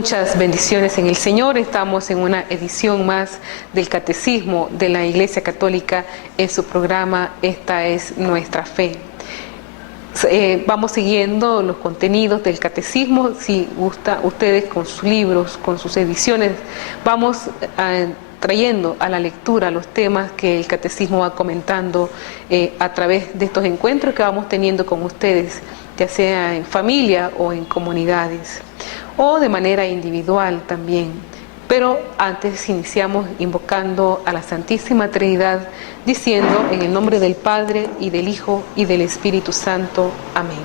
Muchas bendiciones en el Señor. Estamos en una edición más del Catecismo de la Iglesia Católica en su programa Esta es nuestra fe. Vamos siguiendo los contenidos del Catecismo. Si gusta ustedes con sus libros, con sus ediciones, vamos trayendo a la lectura los temas que el Catecismo va comentando a través de estos encuentros que vamos teniendo con ustedes, ya sea en familia o en comunidades, o de manera individual también. Pero antes iniciamos invocando a la Santísima Trinidad, diciendo en el nombre del Padre, y del Hijo, y del Espíritu Santo. Amén.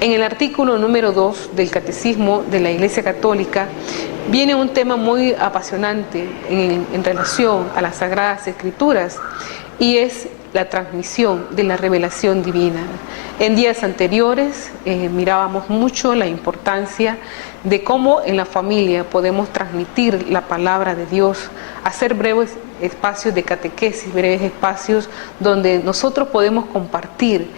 En el artículo número 2 del Catecismo de la Iglesia Católica viene un tema muy apasionante en relación a las Sagradas Escrituras, y es la transmisión de la revelación divina. En días anteriores mirábamos mucho la importancia de cómo en la familia podemos transmitir la palabra de Dios, hacer breves espacios de catequesis, breves espacios donde nosotros podemos compartir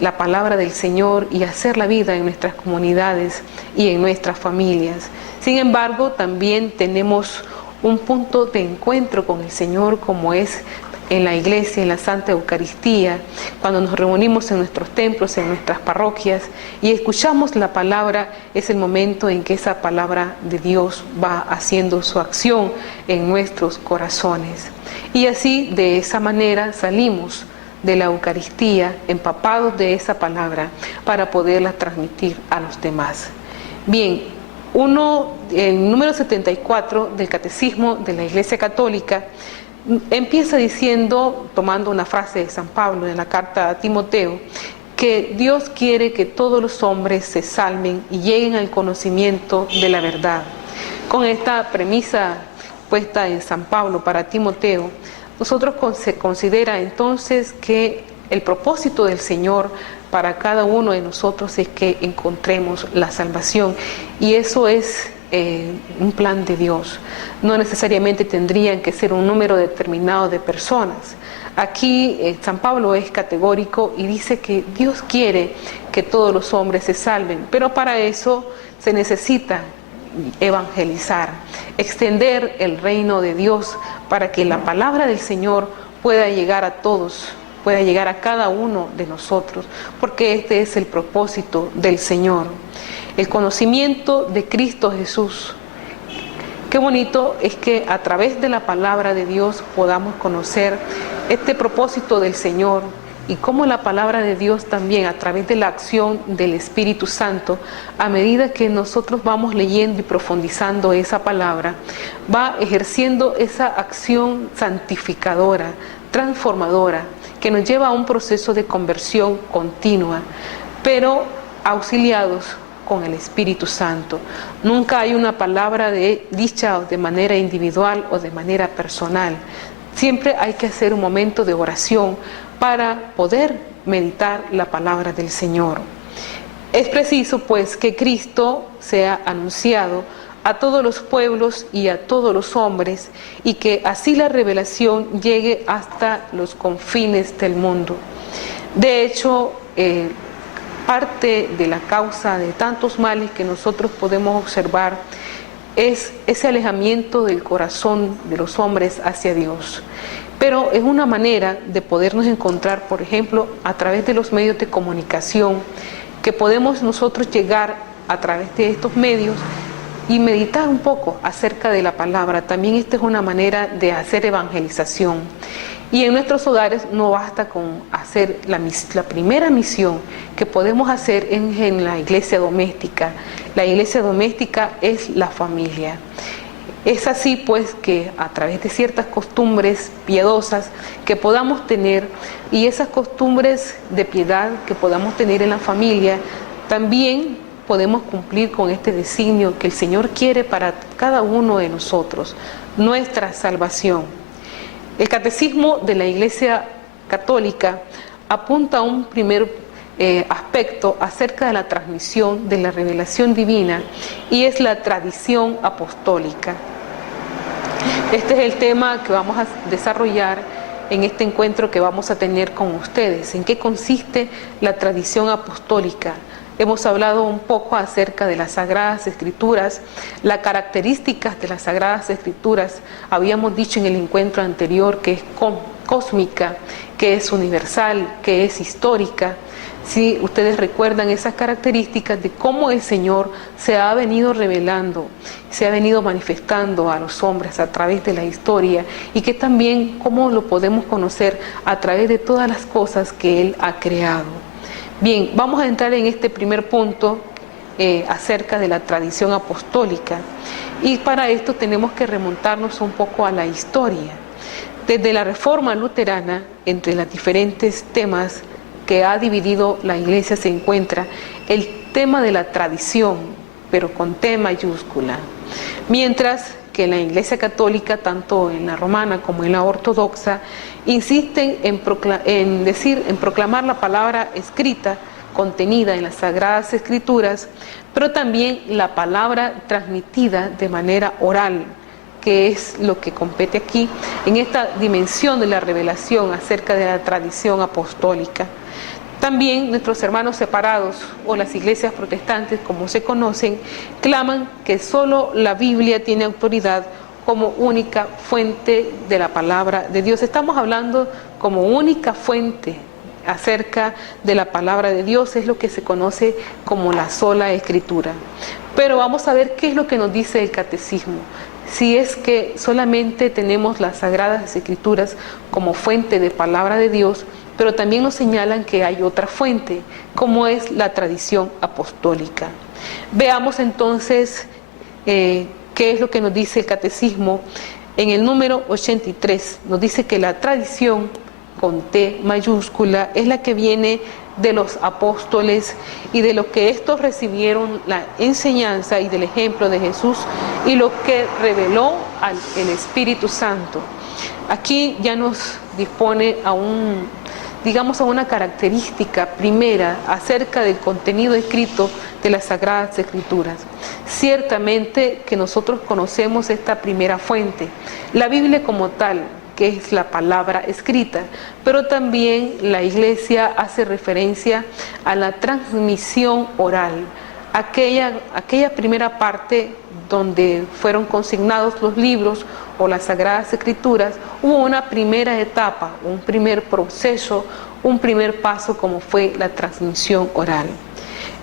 la palabra del Señor y hacer la vida en nuestras comunidades y en nuestras familias. Sin embargo, también tenemos un punto de encuentro con el Señor, como es en la iglesia, en la Santa Eucaristía, cuando nos reunimos en nuestros templos, en nuestras parroquias y escuchamos la palabra. Es el momento en que esa palabra de Dios va haciendo su acción en nuestros corazones. Y así, de esa manera, salimos de la Eucaristía empapados de esa palabra para poderla transmitir a los demás. Bien, el número 74 del Catecismo de la Iglesia Católica empieza diciendo, tomando una frase de San Pablo en la carta a Timoteo, que Dios quiere que todos los hombres se salven y lleguen al conocimiento de la verdad. Con esta premisa puesta en San Pablo para Timoteo, nosotros se considera entonces que el propósito del Señor para cada uno de nosotros es que encontremos la salvación, y eso es un plan de Dios. No necesariamente tendrían que ser un número determinado de personas. Aquí San Pablo es categórico y dice que Dios quiere que todos los hombres se salven, pero para eso se necesita evangelizar, extender el reino de Dios para que la palabra del Señor pueda llegar a todos, pueda llegar a cada uno de nosotros, porque este es el propósito del Señor. El conocimiento de Cristo Jesús. Qué bonito es que a través de la palabra de Dios podamos conocer este propósito del Señor, y cómo la palabra de Dios también, a través de la acción del Espíritu Santo, a medida que nosotros vamos leyendo y profundizando esa palabra, va ejerciendo esa acción santificadora, transformadora, que nos lleva a un proceso de conversión continua, pero auxiliados con el Espíritu Santo. Nunca hay una palabra dicha de manera individual o de manera personal. Siempre hay que hacer un momento de oración para poder meditar la palabra del Señor. Es preciso, pues, que Cristo sea anunciado a todos los pueblos y a todos los hombres, y que así la revelación llegue hasta los confines del mundo. De hecho, parte de la causa de tantos males que nosotros podemos observar es ese alejamiento del corazón de los hombres hacia Dios. Pero es una manera de podernos encontrar, por ejemplo, a través de los medios de comunicación, que podemos nosotros llegar a través de estos medios y meditar un poco acerca de la palabra. También esta es una manera de hacer evangelización. Y en nuestros hogares no basta con hacer la primera misión que podemos hacer en la iglesia doméstica. La iglesia doméstica es la familia. Es así, pues, que a través de ciertas costumbres piadosas que podamos tener, y esas costumbres de piedad que podamos tener en la familia, también podemos cumplir con este designio que el Señor quiere para cada uno de nosotros, nuestra salvación. El Catecismo de la Iglesia Católica apunta a un primer aspecto acerca de la transmisión de la revelación divina, y es la tradición apostólica. Este es el tema que vamos a desarrollar en este encuentro que vamos a tener con ustedes. ¿En qué consiste la tradición apostólica? Hemos hablado un poco acerca de las Sagradas Escrituras, las características de las Sagradas Escrituras. Habíamos dicho en el encuentro anterior que es cósmica, que es universal, que es histórica. Si ustedes recuerdan esas características de cómo el Señor se ha venido revelando, se ha venido manifestando a los hombres a través de la historia, y que también cómo lo podemos conocer a través de todas las cosas que Él ha creado. Bien, vamos a entrar en este primer punto acerca de la tradición apostólica, y para esto tenemos que remontarnos un poco a la historia. Desde la Reforma luterana, entre los diferentes temas que ha dividido la Iglesia se encuentra el tema de la tradición, pero con T mayúscula. Mientras que la Iglesia católica, tanto en la romana como en la ortodoxa, insisten en proclamar la palabra escrita contenida en las Sagradas Escrituras, pero también la palabra transmitida de manera oral, que es lo que compete aquí en esta dimensión de la revelación acerca de la tradición apostólica. También nuestros hermanos separados, o las iglesias protestantes como se conocen, claman que solo la Biblia tiene autoridad como única fuente de la palabra de Dios. Estamos hablando como única fuente acerca de la palabra de Dios, es lo que se conoce como la sola Escritura. Pero vamos a ver qué es lo que nos dice el catecismo. Si es que solamente tenemos las Sagradas Escrituras como fuente de palabra de Dios, pero también nos señalan que hay otra fuente, como es la tradición apostólica. Veamos entonces qué es lo que nos dice el catecismo. En el número 83 nos dice que la tradición con T mayúscula es la que viene de los apóstoles y de lo que estos recibieron la enseñanza y del ejemplo de Jesús y lo que reveló el Espíritu Santo. Aquí ya nos dispone a una característica primera acerca del contenido escrito de las Sagradas Escrituras. Ciertamente que nosotros conocemos esta primera fuente, la Biblia como tal, que es la palabra escrita, pero también la Iglesia hace referencia a la transmisión oral, aquella primera parte donde fueron consignados los libros o las Sagradas Escrituras. Hubo una primera etapa, un primer proceso, un primer paso, como fue la transmisión oral.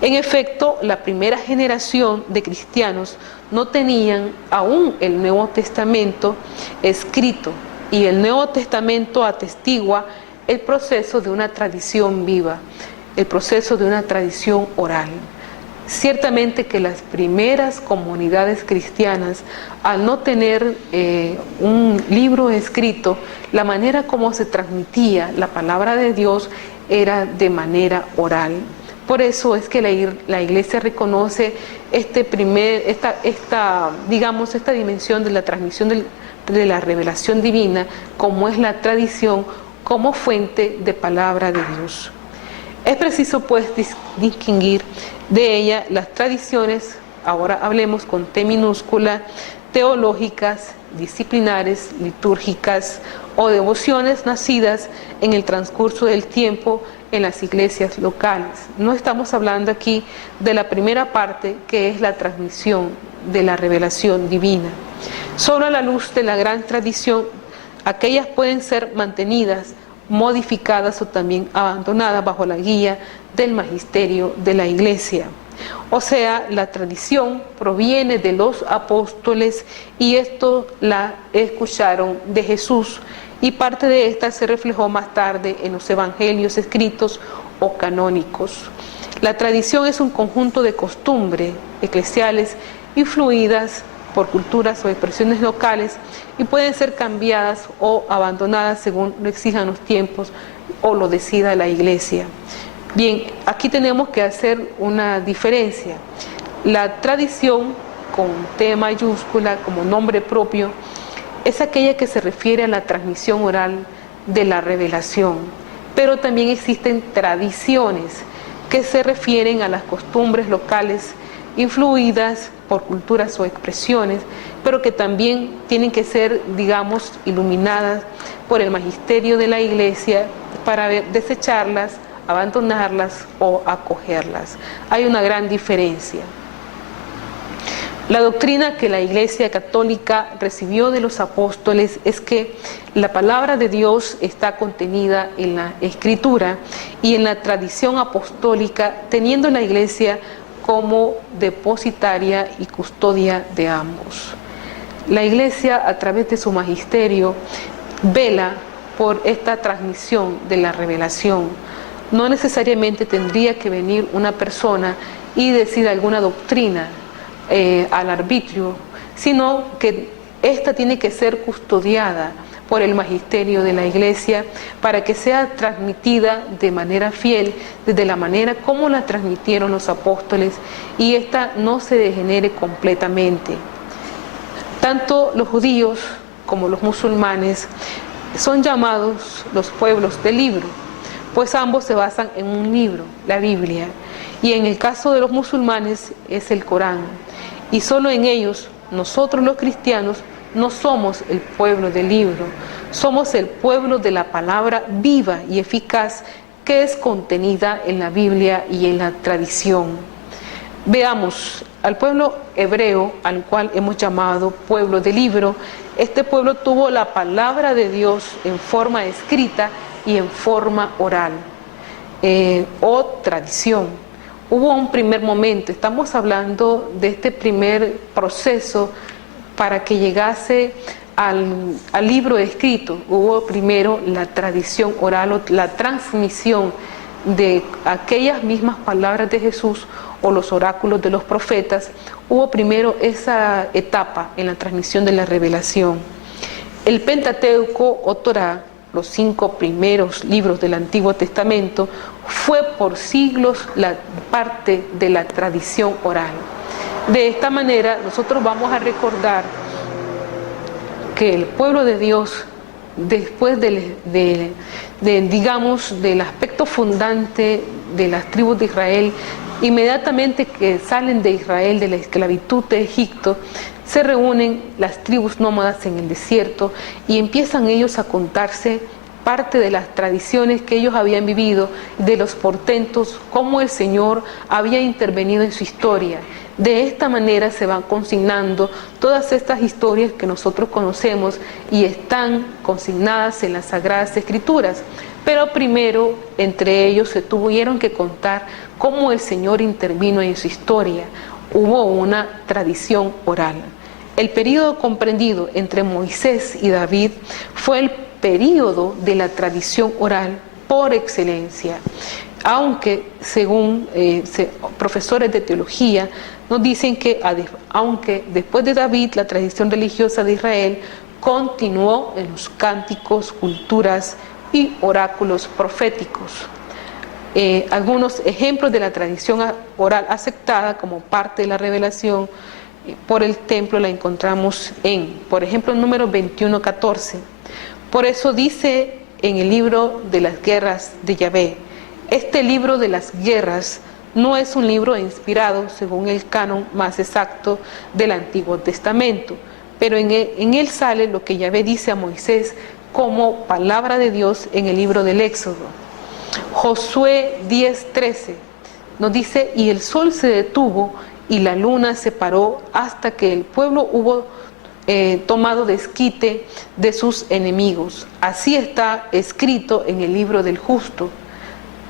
En efecto, la primera generación de cristianos no tenían aún el Nuevo Testamento escrito, y el Nuevo Testamento atestigua el proceso de una tradición viva, el proceso de una tradición oral. Ciertamente que las primeras comunidades cristianas, al no tener un libro escrito, la manera como se transmitía la palabra de Dios era de manera oral. Por eso es que la Iglesia reconoce esta dimensión de la transmisión de la revelación divina, como es la tradición, como fuente de palabra de Dios. Es preciso pues distinguir de ella las tradiciones, ahora hablemos con T minúscula, teológicas, disciplinares, litúrgicas o devociones nacidas en el transcurso del tiempo en las iglesias locales. No estamos hablando aquí de la primera parte, que es la transmisión de la revelación divina. Solo a la luz de la gran tradición, aquellas pueden ser mantenidas, modificadas o también abandonadas bajo la guía del magisterio de la Iglesia. O sea, la tradición proviene de los apóstoles y esto la escucharon de Jesús, y parte de esta se reflejó más tarde en los evangelios escritos o canónicos. La tradición es un conjunto de costumbres eclesiales influidas por culturas o expresiones locales y pueden ser cambiadas o abandonadas según lo exijan los tiempos o lo decida la Iglesia. Bien, aquí tenemos que hacer una diferencia. La tradición con T mayúscula como nombre propio es aquella que se refiere a la transmisión oral de la revelación, pero también existen tradiciones que se refieren a las costumbres locales influidas por culturas o expresiones, pero que también tienen que ser, iluminadas por el magisterio de la Iglesia para desecharlas, abandonarlas o acogerlas. Hay una gran diferencia. La doctrina que la Iglesia Católica recibió de los apóstoles es que la palabra de Dios está contenida en la Escritura y en la tradición apostólica, teniendo la Iglesia como depositaria y custodia de ambos. La Iglesia, a través de su magisterio, vela por esta transmisión de la revelación. No necesariamente tendría que venir una persona y decir alguna doctrina al arbitrio, sino que esta tiene que ser custodiada por el magisterio de la Iglesia para que sea transmitida de manera fiel, desde la manera como la transmitieron los apóstoles, y esta no se degenere completamente. Tanto los judíos como los musulmanes son llamados los pueblos del libro, pues ambos se basan en un libro, la Biblia, y en el caso de los musulmanes es el Corán. Y solo en ellos, nosotros los cristianos, no somos el pueblo del libro, somos el pueblo de la palabra viva y eficaz que es contenida en la Biblia y en la tradición. Veamos, al pueblo hebreo, al cual hemos llamado pueblo del libro, este pueblo tuvo la palabra de Dios en forma escrita y en forma oral, o tradición. Hubo un primer momento, estamos hablando de este primer proceso para que llegase al libro escrito. Hubo primero la tradición oral o la transmisión de aquellas mismas palabras de Jesús o los oráculos de los profetas. Hubo primero esa etapa en la transmisión de la revelación. El Pentateuco o Torá, los 5 primeros libros del Antiguo Testamento, fue por siglos la parte de la tradición oral. De esta manera nosotros vamos a recordar que el pueblo de Dios, después digamos, del aspecto fundante de las tribus de Israel, inmediatamente que salen de Israel, de la esclavitud de Egipto, se reúnen las tribus nómadas en el desierto y empiezan ellos a contarse parte de las tradiciones que ellos habían vivido, de los portentos, cómo el Señor había intervenido en su historia. De esta manera se van consignando todas estas historias que nosotros conocemos y están consignadas en las Sagradas Escrituras. Pero primero, entre ellos, se tuvieron que contar cómo el Señor intervino en su historia. Hubo una tradición oral. El período comprendido entre Moisés y David fue el período de la tradición oral por excelencia, aunque según profesores de teología nos dicen que aunque después de David la tradición religiosa de Israel continuó en los cánticos, culturas y oráculos proféticos. Algunos ejemplos de la tradición oral aceptada como parte de la revelación por el templo la encontramos por ejemplo, en Números 21:14. Por eso dice en el libro de las guerras de Yahvé: este libro de las guerras no es un libro inspirado según el canon más exacto del Antiguo Testamento, pero en él sale lo que Yahvé dice a Moisés como palabra de Dios en el libro del Éxodo. Josué 10:13 nos dice: y el sol se detuvo y la luna se paró hasta que el pueblo hubo tomado desquite de sus enemigos. Así está escrito en el libro del justo.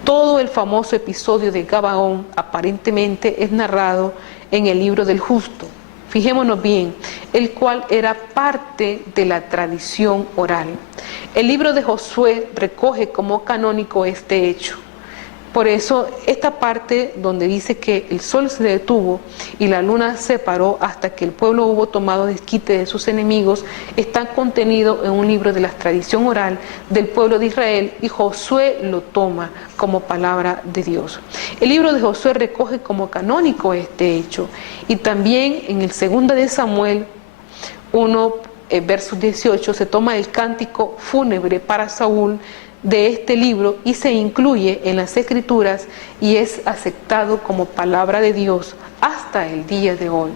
Todo el famoso episodio de Gabaón aparentemente es narrado en el libro del justo. Fijémonos bien, el cual era parte de la tradición oral. El libro de Josué recoge como canónico este hecho. Por eso, esta parte donde dice que el sol se detuvo y la luna se paró hasta que el pueblo hubo tomado desquite de sus enemigos, está contenido en un libro de la tradición oral del pueblo de Israel, y Josué lo toma como palabra de Dios. El libro de Josué recoge como canónico este hecho, y también en el 2 de Samuel 1, versos 18, se toma el cántico fúnebre para Saúl de este libro y se incluye en las Escrituras y es aceptado como palabra de Dios hasta el día de hoy.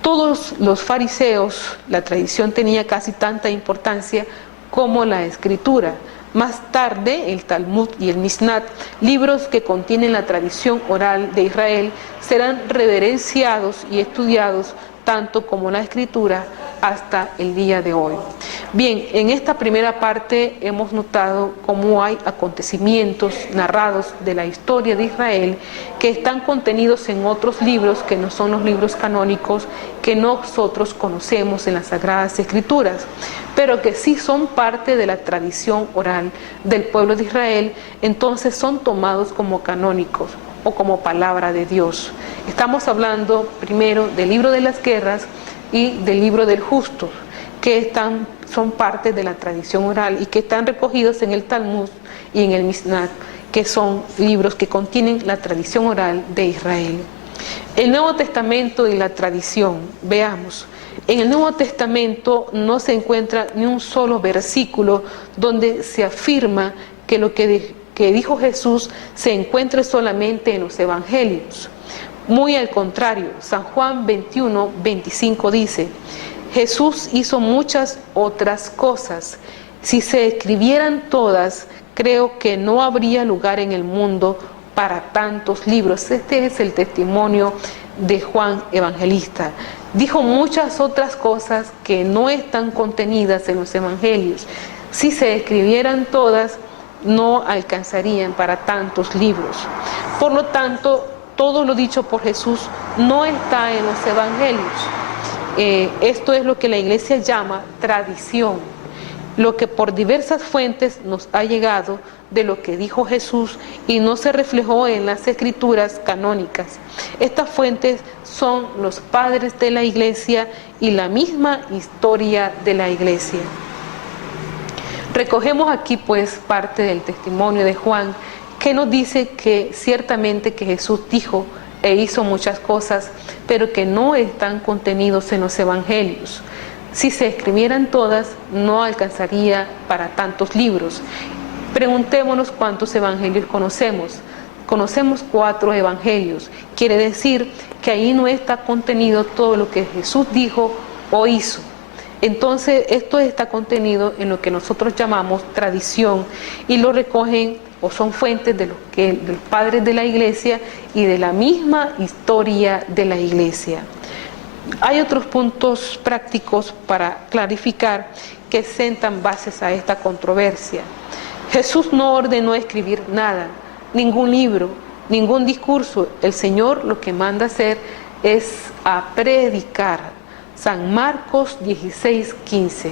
Todos los fariseos, la tradición tenía casi tanta importancia como la Escritura. Más tarde, el Talmud y el Mishnat, libros que contienen la tradición oral de Israel, serán reverenciados y estudiados tanto como la escritura hasta el día de hoy. Bien, en esta primera parte hemos notado cómo hay acontecimientos narrados de la historia de Israel que están contenidos en otros libros que no son los libros canónicos que nosotros conocemos en las Sagradas Escrituras, pero que sí son parte de la tradición oral del pueblo de Israel, entonces son tomados como canónicos o como palabra de Dios. Estamos hablando primero del libro de las guerras y del libro del justo, que son parte de la tradición oral y que están recogidos en el Talmud y en el Mishnat, que son libros que contienen la tradición oral de Israel. El Nuevo Testamento y la tradición, veamos. En el Nuevo Testamento no se encuentra ni un solo versículo donde se afirma que lo que dijo Jesús se encuentre solamente en los evangelios. Muy al contrario, San Juan 21, 25 dice: Jesús hizo muchas otras cosas. Si se escribieran todas, creo que no habría lugar en el mundo para tantos libros. Este es el testimonio de Juan Evangelista. Dijo muchas otras cosas que no están contenidas en los evangelios. Si se escribieran todas, no alcanzarían para tantos libros. Por lo tanto, todo lo dicho por Jesús no está en los evangelios. Esto es lo que la Iglesia llama tradición, lo que por diversas fuentes nos ha llegado de lo que dijo Jesús y no se reflejó en las escrituras canónicas. Estas fuentes son los padres de la Iglesia y la misma historia de la Iglesia. Recogemos aquí pues parte del testimonio de Juan, que nos dice que ciertamente que Jesús dijo e hizo muchas cosas, pero que no están contenidos en los evangelios. Si se escribieran todas, no alcanzaría para tantos libros. Preguntémonos cuántos evangelios conocemos. Conocemos 4 evangelios. Quiere decir que ahí no está contenido todo lo que Jesús dijo o hizo. Entonces, esto está contenido en lo que nosotros llamamos tradición y lo recogen o son fuentes de los padres de la Iglesia y de la misma historia de la Iglesia. Hay otros puntos prácticos para clarificar que sentan bases a esta controversia. Jesús no ordenó escribir nada, ningún libro, ningún discurso. El Señor lo que manda hacer es a predicar. San Marcos 16:15.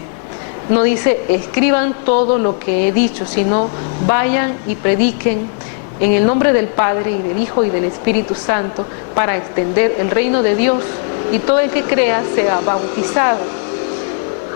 No dice escriban todo lo que he dicho, sino vayan y prediquen en el nombre del Padre y del Hijo y del Espíritu Santo para extender el reino de Dios, y todo el que crea sea bautizado.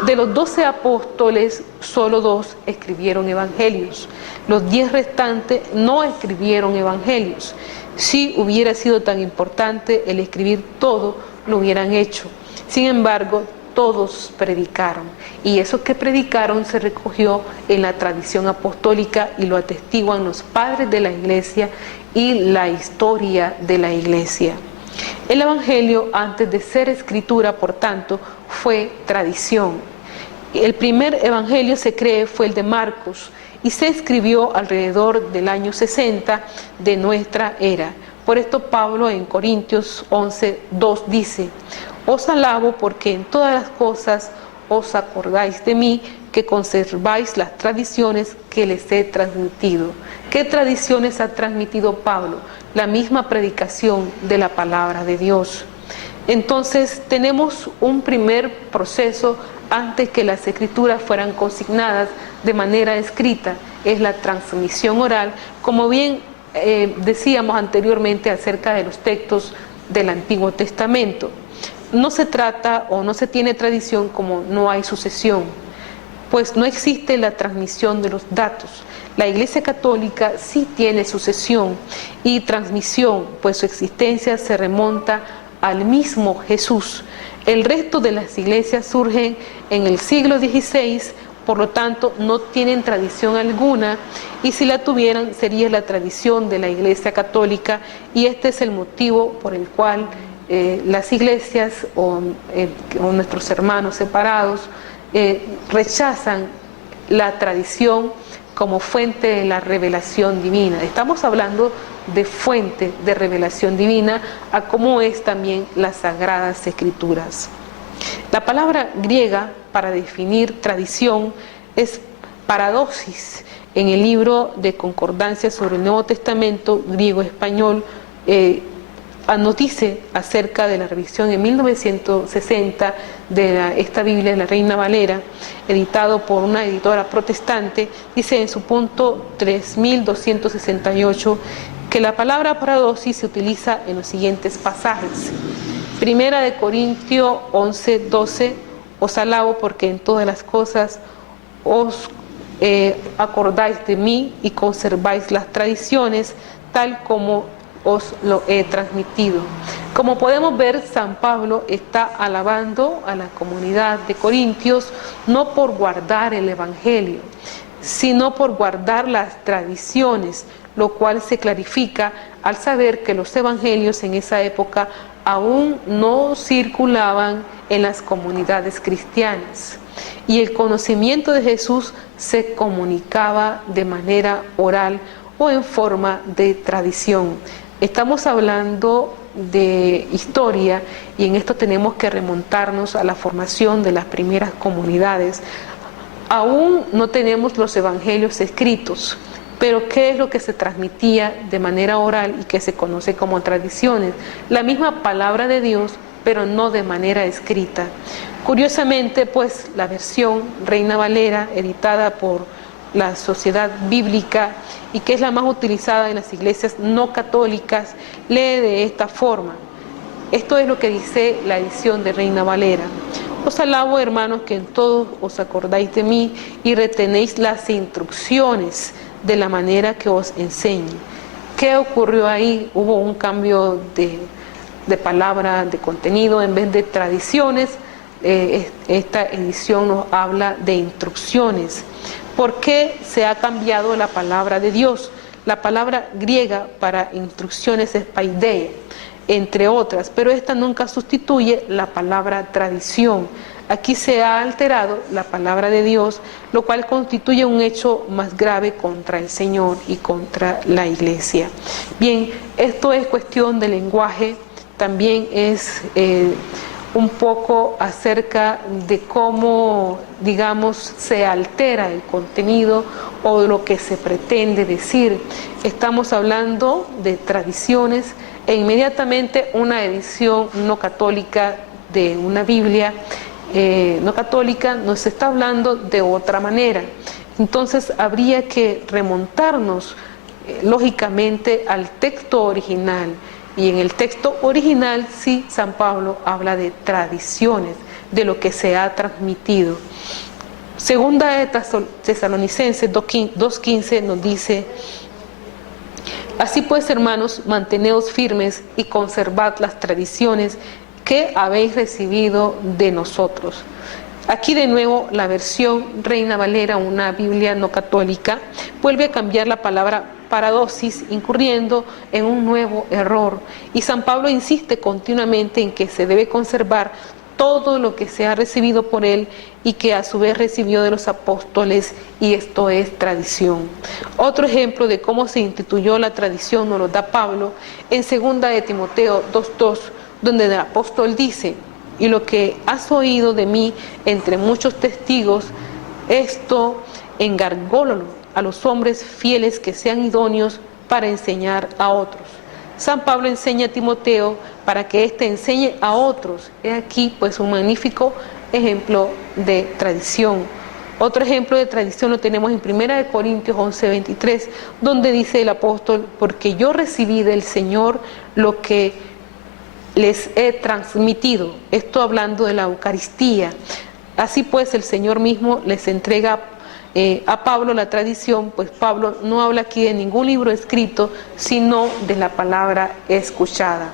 De los 12 apóstoles, solo 2 escribieron evangelios. Los 10 restantes no escribieron evangelios. Si hubiera sido tan importante el escribir todo, lo hubieran hecho. Sin embargo, todos predicaron, y eso que predicaron se recogió en la tradición apostólica y lo atestiguan los padres de la Iglesia y la historia de la Iglesia. El Evangelio, antes de ser escritura, por tanto, fue tradición. El primer Evangelio se cree fue el de Marcos y se escribió alrededor del año 60 de nuestra era. Por esto Pablo en Corintios 11:2 dice: os alabo porque en todas las cosas os acordáis de mí, que conserváis las tradiciones que les he transmitido. ¿Qué tradiciones ha transmitido Pablo? La misma predicación de la palabra de Dios. Entonces tenemos un primer proceso antes que las escrituras fueran consignadas de manera escrita, es la transmisión oral, como bien decíamos anteriormente acerca de los textos del Antiguo Testamento. No se trata o no se tiene tradición como no hay sucesión, pues no existe la transmisión de los datos. La Iglesia Católica sí tiene sucesión y transmisión, pues su existencia se remonta al mismo Jesús. El resto de las iglesias surgen en el siglo XVI, por lo tanto no tienen tradición alguna, y si la tuvieran sería la tradición de la Iglesia Católica, y este es el motivo por el cual las iglesias o nuestros hermanos separados rechazan la tradición como fuente de la revelación divina. Estamos hablando de fuente de revelación divina, a cómo es también las Sagradas Escrituras. La palabra griega para definir tradición es paradosis. En el libro de concordancia sobre el Nuevo Testamento griego-español nos dice acerca de la revisión en 1960 de esta Biblia de la Reina Valera, editado por una editora protestante. Dice en su punto 3268 que la palabra paradosis se utiliza en los siguientes pasajes. Primera de Corintios 11:12, os alabo porque en todas las cosas os acordáis de mí y conserváis las tradiciones tal como os lo he transmitido. Como podemos ver, San Pablo está alabando a la comunidad de Corintios no por guardar el Evangelio, sino por guardar las tradiciones, lo cual se clarifica al saber que los evangelios en esa época aún no circulaban en las comunidades cristianas y el conocimiento de Jesús se comunicaba de manera oral o en forma de tradición. Estamos hablando de historia y en esto tenemos que remontarnos a la formación de las primeras comunidades. Aún no tenemos los evangelios escritos, pero ¿qué es lo que se transmitía de manera oral y que se conoce como tradiciones? La misma palabra de Dios, pero no de manera escrita. Curiosamente, pues, la versión Reina Valera, editada por la Sociedad Bíblica y que es la más utilizada en las iglesias no católicas, lee de esta forma. Esto es lo que dice la edición de Reina Valera. Os alabo, hermanos, que en todo os acordáis de mí y retenéis las instrucciones de la manera que os enseño. ¿Qué ocurrió ahí? Hubo un cambio de palabra, de contenido, en vez de tradiciones. Esta edición nos habla de instrucciones. ¿Por qué se ha cambiado la palabra de Dios? La palabra griega para instrucciones es paideia, entre otras, pero esta nunca sustituye la palabra tradición. Aquí se ha alterado la palabra de Dios, lo cual constituye un hecho más grave contra el Señor y contra la Iglesia. Bien, esto es cuestión de lenguaje, también es un poco acerca de cómo, digamos, se altera el contenido o de lo que se pretende decir. Estamos hablando de tradiciones e inmediatamente una edición no católica de una Biblia no católica nos está hablando de otra manera. Entonces habría que remontarnos lógicamente al texto original. Y en el texto original sí San Pablo habla de tradiciones, de lo que se ha transmitido. Segunda de Tesalonicenses 2:15 nos dice: así pues, hermanos, manteneos firmes y conservad las tradiciones que habéis recibido de nosotros. Aquí de nuevo la versión Reina Valera, una Biblia no católica, vuelve a cambiar la palabra paradosis, incurriendo en un nuevo error. Y San Pablo insiste continuamente en que se debe conservar todo lo que se ha recibido por él y que a su vez recibió de los apóstoles, y esto es tradición. Otro ejemplo de cómo se instituyó la tradición nos lo da Pablo en 2 de Timoteo 2:2, donde el apóstol dice: y lo que has oído de mí entre muchos testigos, esto engargólalo a los hombres fieles que sean idóneos para enseñar a otros. San Pablo enseña a Timoteo para que éste enseñe a otros. He aquí pues un magnífico ejemplo de tradición. Otro ejemplo de tradición lo tenemos en 1 Corintios 11:23, donde dice el apóstol: porque yo recibí del Señor lo que les he transmitido. Esto hablando de la Eucaristía. Así pues el Señor mismo les entrega a Pablo la tradición, pues Pablo no habla aquí de ningún libro escrito, sino de la palabra escuchada.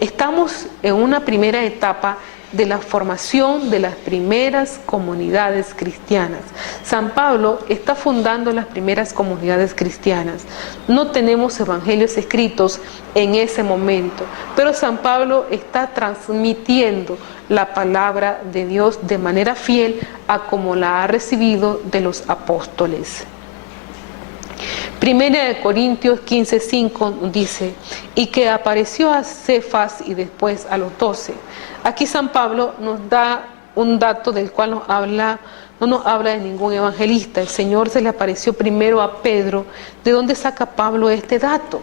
Estamos en una primera etapa de la formación de las primeras comunidades cristianas. San Pablo está fundando las primeras comunidades cristianas. No tenemos evangelios escritos en ese momento, pero San Pablo está transmitiendo la palabra de Dios de manera fiel a como la ha recibido de los apóstoles. Primera de Corintios 15:5 dice, y que apareció a Cefas y después a los 12. Aquí San Pablo nos da un dato del cual no nos habla de ningún evangelista. El Señor se le apareció primero a Pedro. ¿De dónde saca Pablo este dato?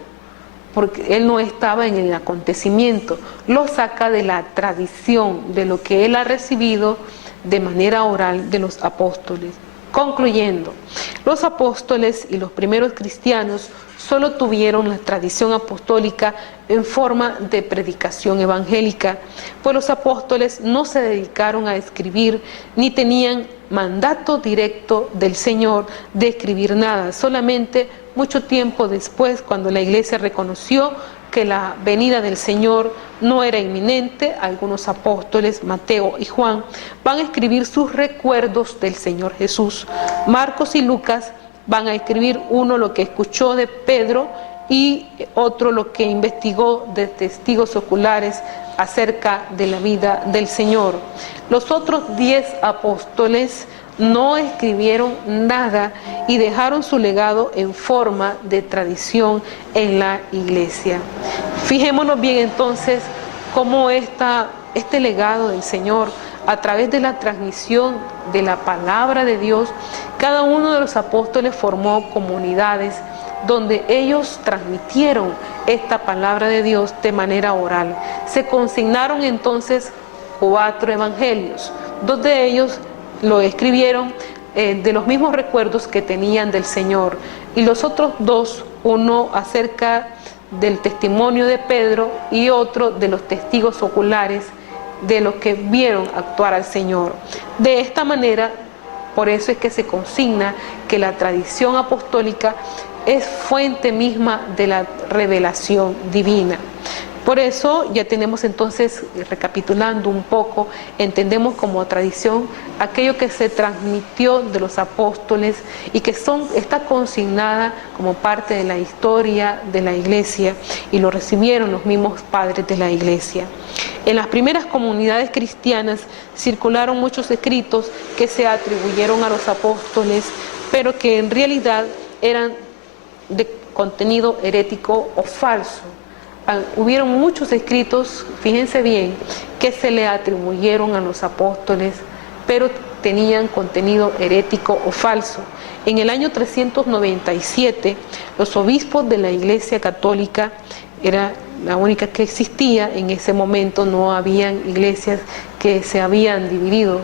Porque él no estaba en el acontecimiento, lo saca de la tradición, de lo que él ha recibido de manera oral de los apóstoles. Concluyendo, los apóstoles y los primeros cristianos solo tuvieron la tradición apostólica en forma de predicación evangélica, pues los apóstoles no se dedicaron a escribir ni tenían mandato directo del Señor de escribir nada. Solamente mucho tiempo después, cuando la iglesia reconoció que la venida del Señor no era inminente, algunos apóstoles, Mateo y Juan, van a escribir sus recuerdos del Señor Jesús. Marcos y Lucas van a escribir uno lo que escuchó de Pedro y otro lo que investigó de testigos oculares acerca de la vida del Señor. Los otros 10 apóstoles no escribieron nada y dejaron su legado en forma de tradición en la iglesia. Fijémonos bien entonces cómo este legado del Señor, a través de la transmisión de la palabra de Dios, cada uno de los apóstoles formó comunidades donde ellos transmitieron esta palabra de Dios de manera oral. Se consignaron entonces 4 evangelios, 2 de ellos lo escribieron de los mismos recuerdos que tenían del Señor, y los otros 2, uno acerca del testimonio de Pedro y otro de los testigos oculares de los que vieron actuar al Señor. De esta manera, por eso es que se consigna que la tradición apostólica es fuente misma de la revelación divina. Por eso ya tenemos entonces, recapitulando un poco, entendemos como tradición aquello que se transmitió de los apóstoles y que está consignada como parte de la historia de la iglesia, y lo recibieron los mismos padres de la iglesia. En las primeras comunidades cristianas circularon muchos escritos que se atribuyeron a los apóstoles, pero que en realidad eran de contenido herético o falso. Hubieron muchos escritos, fíjense bien, que se le atribuyeron a los apóstoles, pero tenían contenido herético o falso. En el año 397, los obispos de la Iglesia Católica, era la única que existía en ese momento, no habían iglesias que se habían dividido,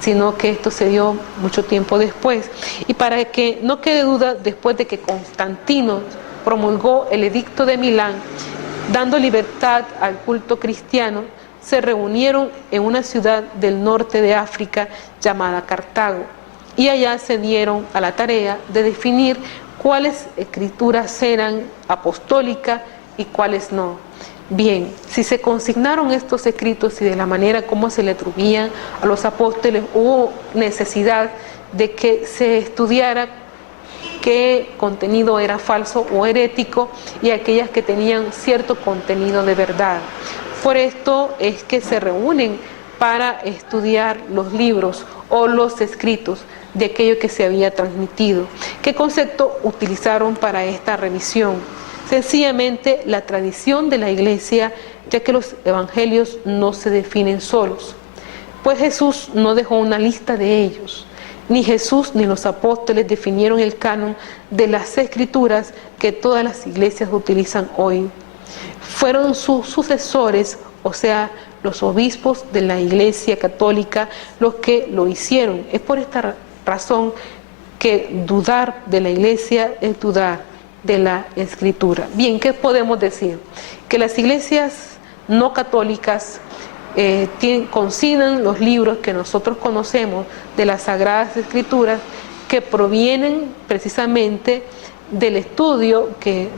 sino que esto se dio mucho tiempo después. Y para que no quede duda, después de que Constantino promulgó el Edicto de Milán, dando libertad al culto cristiano, se reunieron en una ciudad del norte de África llamada Cartago, y allá se dieron a la tarea de definir cuáles escrituras eran apostólicas y cuáles no. Bien, si se consignaron estos escritos y de la manera como se le atribuían a los apóstoles, hubo necesidad de que se estudiara qué contenido era falso o herético y aquellas que tenían cierto contenido de verdad. Por esto es que se reúnen para estudiar los libros o los escritos de aquello que se había transmitido. ¿Qué concepto utilizaron para esta revisión? Sencillamente la tradición de la iglesia, ya que los evangelios no se definen solos, pues Jesús no dejó una lista de ellos. Ni Jesús ni los apóstoles definieron el canon de las escrituras que todas las iglesias utilizan hoy. Fueron sus sucesores, o sea, los obispos de la Iglesia Católica, los que lo hicieron. Es por esta razón que dudar de la iglesia es dudar de la escritura. Bien, ¿qué podemos decir? Que las iglesias no católicas consignan los libros que nosotros conocemos de las Sagradas Escrituras, que provienen precisamente del estudio que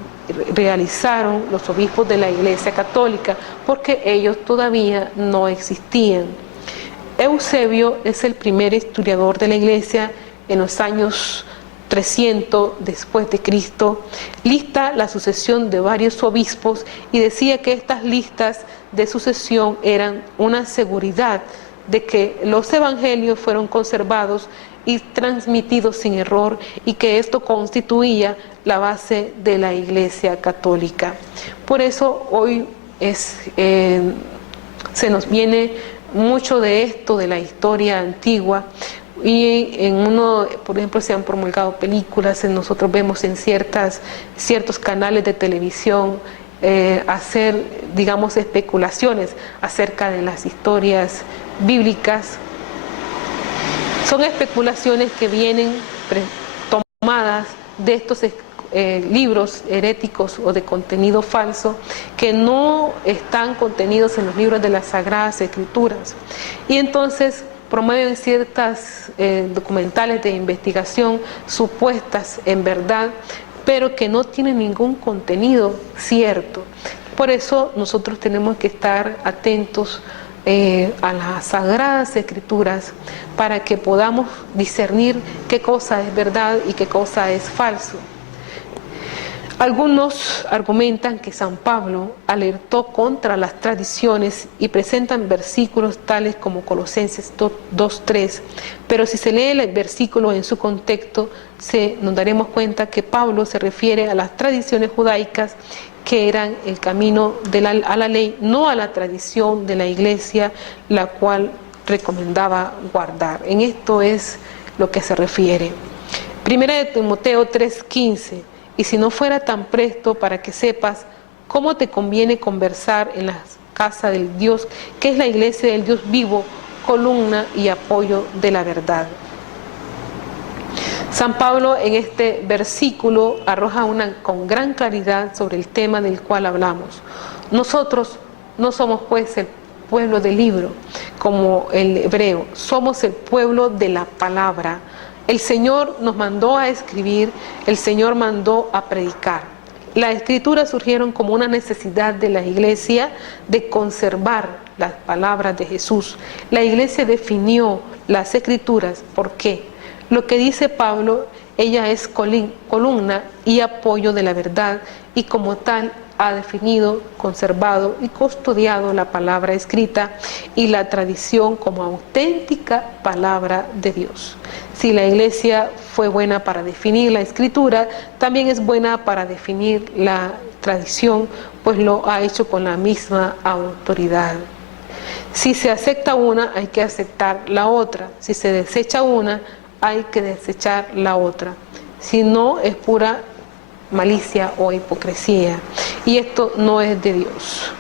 realizaron los obispos de la Iglesia Católica, porque ellos todavía no existían. Eusebio es el primer historiador de la Iglesia en los años 300 después de Cristo, lista la sucesión de varios obispos y decía que estas listas de sucesión eran una seguridad de que los evangelios fueron conservados y transmitidos sin error, y que esto constituía la base de la Iglesia católica. Por eso hoy se nos viene mucho de esto, de la historia antigua, y por ejemplo, se han promulgado películas, nosotros vemos en ciertos canales de televisión hacer, digamos, especulaciones acerca de las historias bíblicas. Son especulaciones que vienen tomadas de estos libros heréticos o de contenido falso, que no están contenidos en los libros de las Sagradas Escrituras, y entonces promueven ciertas documentales de investigación supuestas en verdad, pero que no tienen ningún contenido cierto. Por eso nosotros tenemos que estar atentos a las Sagradas Escrituras, para que podamos discernir qué cosa es verdad y qué cosa es falso. Algunos argumentan que San Pablo alertó contra las tradiciones y presentan versículos tales como Colosenses 2:3, pero si se lee el versículo en su contexto, nos daremos cuenta que Pablo se refiere a las tradiciones judaicas, que eran el camino a la ley, no a la tradición de la Iglesia, la cual recomendaba guardar. En esto es lo que se refiere. Primera de Timoteo 3:15: y si no fuera tan presto para que sepas cómo te conviene conversar en la casa del Dios, que es la iglesia del Dios vivo, columna y apoyo de la verdad. San Pablo en este versículo arroja con gran claridad sobre el tema del cual hablamos. Nosotros no somos pues el pueblo del libro, como el hebreo, somos el pueblo de la palabra. El Señor nos mandó a escribir, el Señor mandó a predicar. Las escrituras surgieron como una necesidad de la iglesia de conservar las palabras de Jesús. La iglesia definió las escrituras. ¿Por qué? Lo que dice Pablo, ella es columna y apoyo de la verdad, y como tal ha definido, conservado y custodiado la palabra escrita y la tradición como auténtica palabra de Dios. Si la iglesia fue buena para definir la escritura, también es buena para definir la tradición, pues lo ha hecho con la misma autoridad. Si se acepta una, hay que aceptar la otra. Si se desecha una, hay que desechar la otra. Si no, es pura malicia o hipocresía, y esto no es de Dios.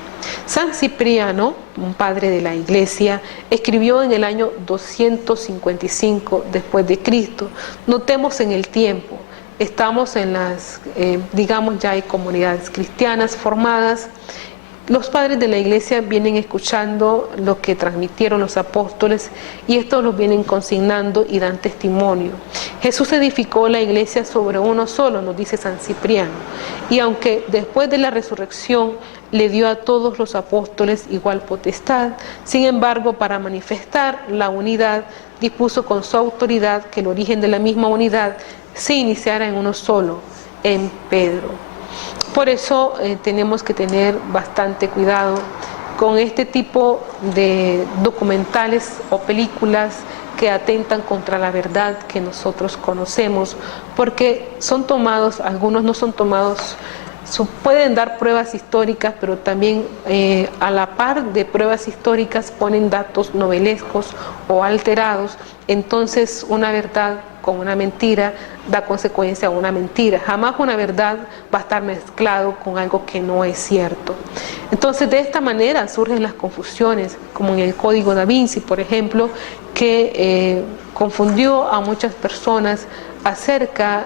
San Cipriano, un padre de la iglesia, escribió en el año 255 después de Cristo. Notemos en el tiempo, estamos en digamos ya hay comunidades cristianas formadas. Los padres de la iglesia vienen escuchando lo que transmitieron los apóstoles, y estos los vienen consignando y dan testimonio. Jesús edificó la iglesia sobre uno solo, nos dice San Cipriano, y aunque después de la resurrección le dio a todos los apóstoles igual potestad, sin embargo, para manifestar la unidad, dispuso con su autoridad que el origen de la misma unidad se iniciara en uno solo, en Pedro. Por eso tenemos que tener bastante cuidado con este tipo de documentales o películas que atentan contra la verdad que nosotros conocemos, porque son tomados, algunos no son tomados, pueden dar pruebas históricas, pero también a la par de pruebas históricas ponen datos novelescos o alterados. Entonces una verdad con una mentira da consecuencia a una mentira. Jamás una verdad va a estar mezclado con algo que no es cierto. Entonces de esta manera surgen las confusiones, como en el Código Da Vinci, por ejemplo, que confundió a muchas personas acerca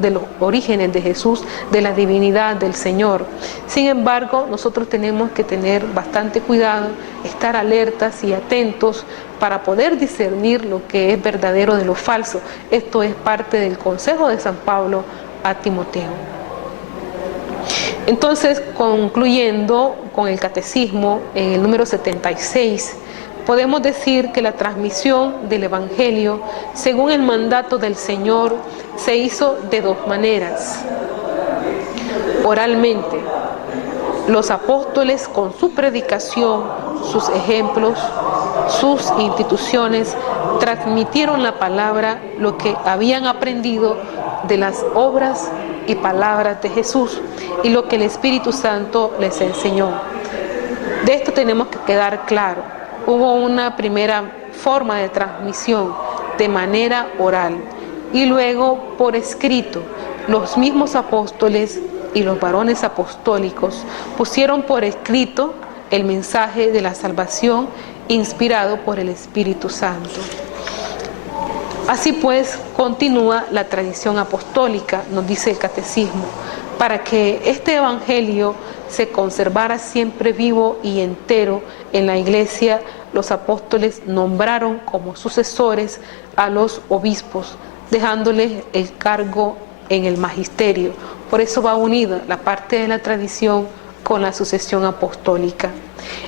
de los orígenes de Jesús, de la divinidad del Señor. Sin embargo, nosotros tenemos que tener bastante cuidado, estar alertas y atentos para poder discernir lo que es verdadero de lo falso. Esto es parte del consejo de San Pablo a Timoteo. Entonces, concluyendo con el catecismo, en el número 76, podemos decir que la transmisión del Evangelio, según el mandato del Señor, se hizo de dos maneras: oralmente, Los apóstoles, con su predicación, sus ejemplos, sus instituciones, transmitieron la palabra, lo que habían aprendido de las obras y palabras de Jesús y lo que el Espíritu Santo les enseñó. De esto tenemos que quedar claro. Hubo una primera forma de transmisión de manera oral y luego por escrito. Los mismos apóstoles y los varones apostólicos pusieron por escrito el mensaje de la salvación inspirado por el Espíritu Santo. Así pues, continúa la tradición apostólica, nos dice el catecismo, para que este evangelio se conservara siempre vivo y entero en la iglesia. Los apóstoles nombraron como sucesores a los obispos, dejándoles el cargo en el magisterio. Por eso va unida la parte de la tradición con la sucesión apostólica.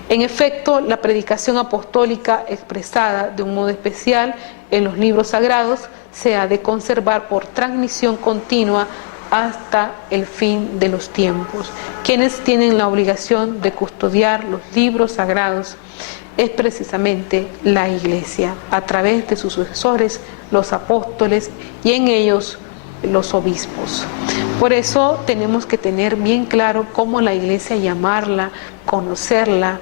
En efecto, la predicación apostólica expresada de un modo especial en los libros sagrados se ha de conservar por transmisión continua hasta el fin de los tiempos. Quienes tienen la obligación de custodiar los libros sagrados es precisamente la Iglesia, a través de sus sucesores, los apóstoles, y en ellos los obispos. Por eso tenemos que tener bien claro cómo la Iglesia llamarla, conocerla,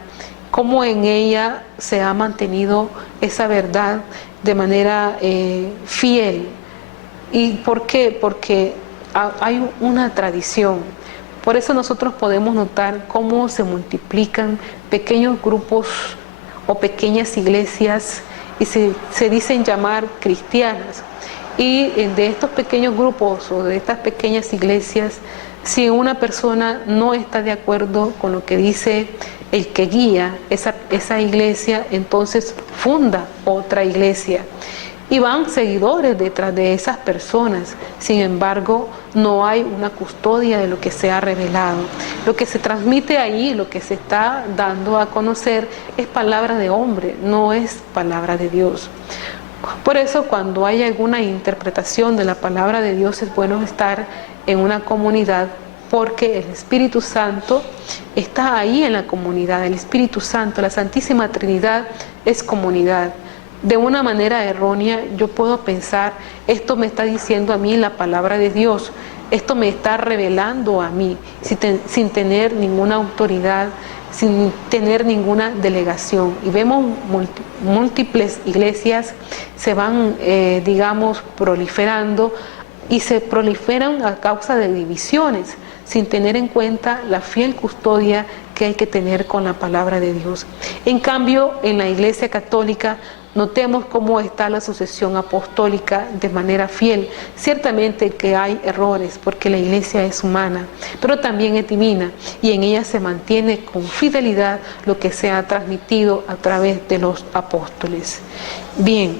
cómo en ella se ha mantenido esa verdad de manera fiel. ¿Y por qué? Porque hay una tradición. Por eso nosotros podemos notar cómo se multiplican pequeños grupos o pequeñas iglesias y se dicen llamar cristianas. Y de estos pequeños grupos o de estas pequeñas iglesias, si una persona no está de acuerdo con lo que dice el que guía esa iglesia, entonces funda otra iglesia. Y van seguidores detrás de esas personas. Sin embargo, no hay una custodia de lo que se ha revelado. Lo que se transmite ahí, lo que se está dando a conocer, es palabra de hombre, no es palabra de Dios. Por eso, cuando hay alguna interpretación de la palabra de Dios, es bueno estar en una comunidad, porque el Espíritu Santo está ahí en la comunidad. El Espíritu Santo, la Santísima Trinidad, es comunidad. De una manera errónea yo puedo pensar, esto me está diciendo a mí la palabra de Dios, esto me está revelando a mí, sin tener ninguna autoridad, sin tener ninguna delegación. Y vemos múltiples iglesias se van, digamos, proliferando, y se proliferan a causa de divisiones, sin tener en cuenta la fiel custodia que hay que tener con la palabra de Dios. En cambio, en la Iglesia Católica, notemos cómo está la sucesión apostólica de manera fiel. Ciertamente que hay errores, porque la Iglesia es humana, pero también es divina, y en ella se mantiene con fidelidad lo que se ha transmitido a través de los apóstoles. Bien,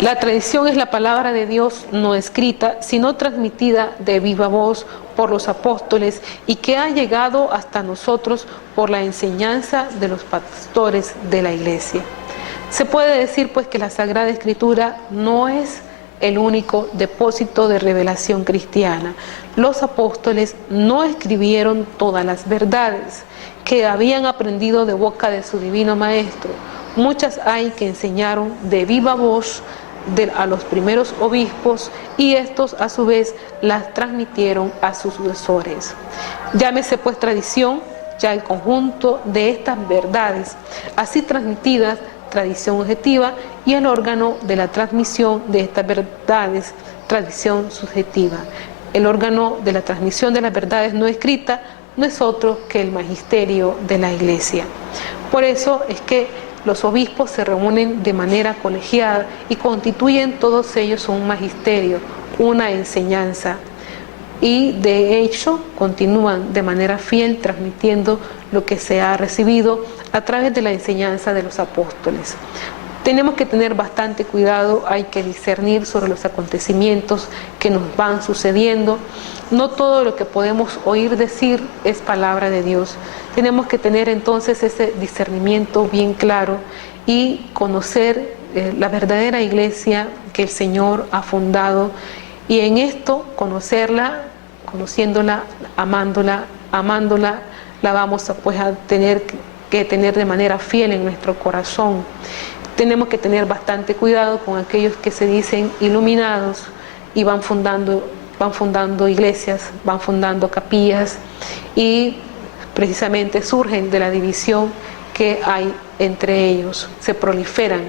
la tradición es la palabra de Dios no escrita, sino transmitida de viva voz por los apóstoles, y que ha llegado hasta nosotros por la enseñanza de los pastores de la Iglesia. Se puede decir pues que la Sagrada Escritura no es el único depósito de revelación cristiana. Los apóstoles no escribieron todas las verdades que habían aprendido de boca de su divino Maestro. Muchas hay que enseñaron de viva voz a los primeros obispos, y estos a su vez las transmitieron a sus sucesores. Llámese pues tradición ya el conjunto de estas verdades así transmitidas, tradición objetiva, y el órgano de la transmisión de estas verdades, tradición subjetiva. El órgano de la transmisión de las verdades no escritas no es otro que el magisterio de la Iglesia. Por eso es que los obispos se reúnen de manera colegiada y constituyen todos ellos un magisterio, una enseñanza, y de hecho continúan de manera fiel transmitiendo lo que se ha recibido a través de la enseñanza de los apóstoles. Tenemos que tener bastante cuidado, hay que discernir sobre los acontecimientos que nos van sucediendo. No todo lo que podemos oír decir es palabra de Dios. Tenemos que tener entonces ese discernimiento bien claro y conocer la verdadera iglesia que el Señor ha fundado, y en esto conocerla, conociéndola, amándola, amándola, la vamos a, pues, a tener que tener de manera fiel en nuestro corazón. Tenemos que tener bastante cuidado con aquellos que se dicen iluminados y van fundando iglesias, van fundando capillas y precisamente surgen de la división que hay entre ellos, se proliferan.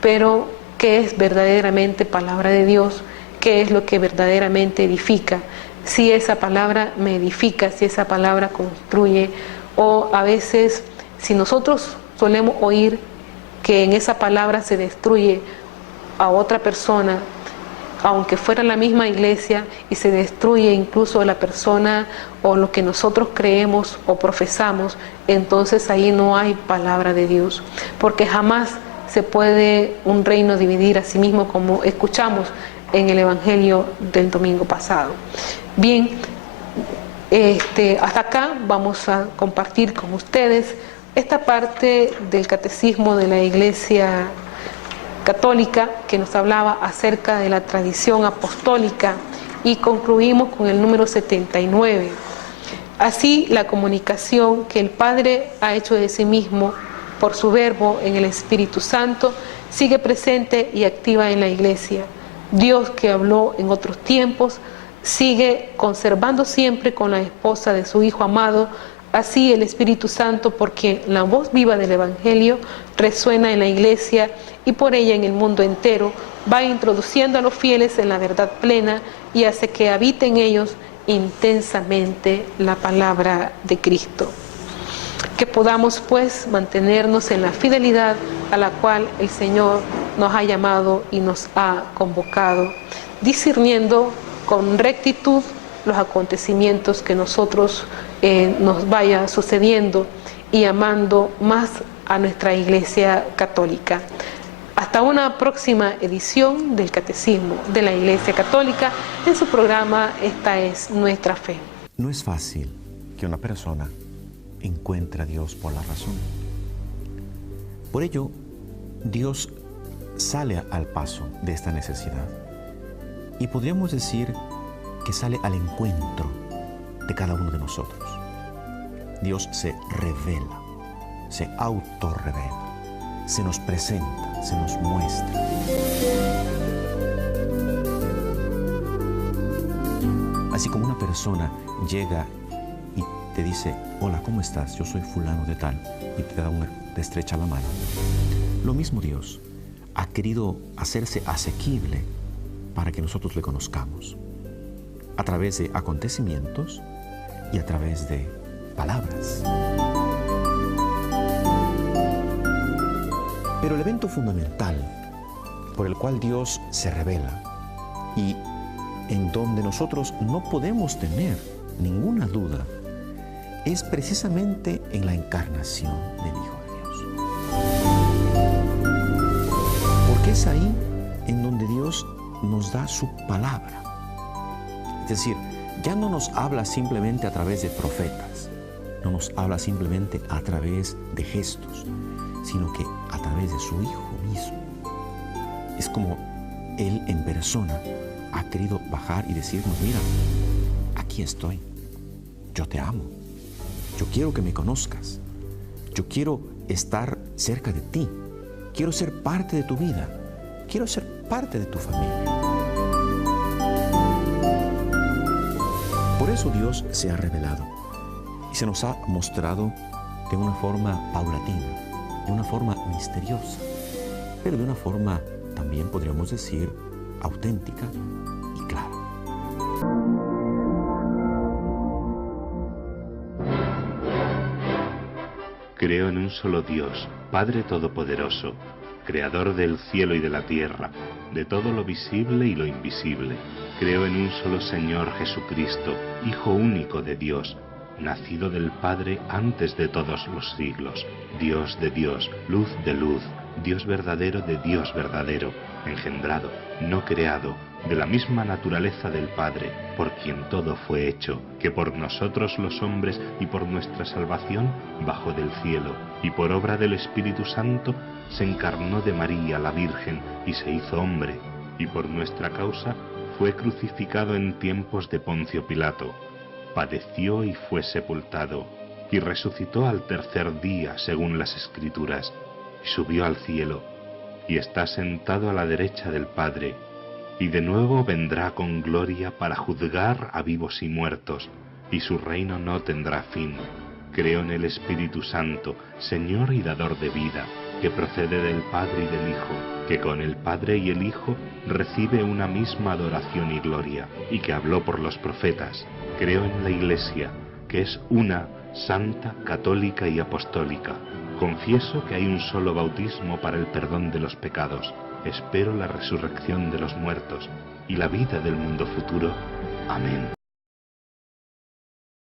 Pero ¿qué es verdaderamente palabra de Dios? ¿Qué es lo que verdaderamente edifica? Si esa palabra me edifica, si esa palabra construye, o a veces si nosotros solemos oír que en esa palabra se destruye a otra persona, aunque fuera la misma iglesia, y se destruye incluso la persona o lo que nosotros creemos o profesamos, entonces ahí no hay palabra de Dios, porque jamás se puede un reino dividir a sí mismo, como escuchamos en el Evangelio del domingo pasado. Bien, hasta acá vamos a compartir con ustedes esta parte del catecismo de la Iglesia Católica, que nos hablaba acerca de la tradición apostólica, y concluimos con el número 79. Así, la comunicación que el Padre ha hecho de sí mismo por su Verbo en el Espíritu Santo sigue presente y activa en la Iglesia. Dios, que habló en otros tiempos, sigue conservando siempre con la esposa de su Hijo amado. Así el Espíritu Santo, porque la voz viva del Evangelio resuena en la Iglesia y por ella en el mundo entero, va introduciendo a los fieles en la verdad plena y hace que habite en ellos intensamente la palabra de Cristo. Que podamos pues mantenernos en la fidelidad a la cual el Señor nos ha llamado y nos ha convocado, discerniendo con rectitud los acontecimientos que nosotros nos vaya sucediendo y amando más a nuestra Iglesia Católica. Hasta una próxima edición del Catecismo de la Iglesia Católica en su programa Esta es nuestra fe. No es fácil que una persona encuentre a Dios por la razón. Por ello, Dios sale al paso de esta necesidad y podríamos decir que sale al encuentro de cada uno de nosotros. Dios se revela, se autorrevela, se nos presenta, se nos muestra. Así como una persona llega y te dice: hola, ¿cómo estás? Yo soy fulano de tal, y te estrecha la mano. Lo mismo Dios ha querido hacerse asequible para que nosotros le conozcamos, a través de acontecimientos y a través de palabras. Pero el evento fundamental por el cual Dios se revela y en donde nosotros no podemos tener ninguna duda es precisamente en la encarnación del Hijo de Dios. Porque es ahí en donde Dios nos da su palabra. Es decir, ya no nos habla simplemente a través de profetas, no nos habla simplemente a través de gestos, sino que a través de su Hijo mismo. Es como Él en persona ha querido bajar y decirnos: mira, aquí estoy, yo te amo, yo quiero que me conozcas, yo quiero estar cerca de ti, quiero ser parte de tu vida, quiero ser parte de tu familia. Por eso Dios se ha revelado y se nos ha mostrado de una forma paulatina, de una forma misteriosa, pero de una forma también podríamos decir auténtica y clara. Creo en un solo Dios, Padre Todopoderoso, Creador del cielo y de la tierra, de todo lo visible y lo invisible. Creo en un solo Señor Jesucristo, Hijo único de Dios, nacido del Padre antes de todos los siglos, Dios de Dios, luz de luz, Dios verdadero de Dios verdadero, engendrado, no creado, de la misma naturaleza del Padre, por quien todo fue hecho, que por nosotros los hombres y por nuestra salvación bajó del cielo, y por obra del Espíritu Santo se encarnó de María la Virgen y se hizo hombre, y por nuestra causa fue crucificado en tiempos de Poncio Pilato. padeció y fue sepultado, y resucitó al tercer día según las Escrituras, y subió al cielo, y está sentado a la derecha del Padre, y de nuevo vendrá con gloria para juzgar a vivos y muertos, y su reino no tendrá fin. Creo en el Espíritu Santo, Señor y dador de vida, que procede del Padre y del Hijo, que con el Padre y el Hijo recibe una misma adoración y gloria, y que habló por los profetas. Creo en la Iglesia, que es una, santa, católica y apostólica. Confieso que hay un solo bautismo para el perdón de los pecados. Espero la resurrección de los muertos y la vida del mundo futuro. Amén.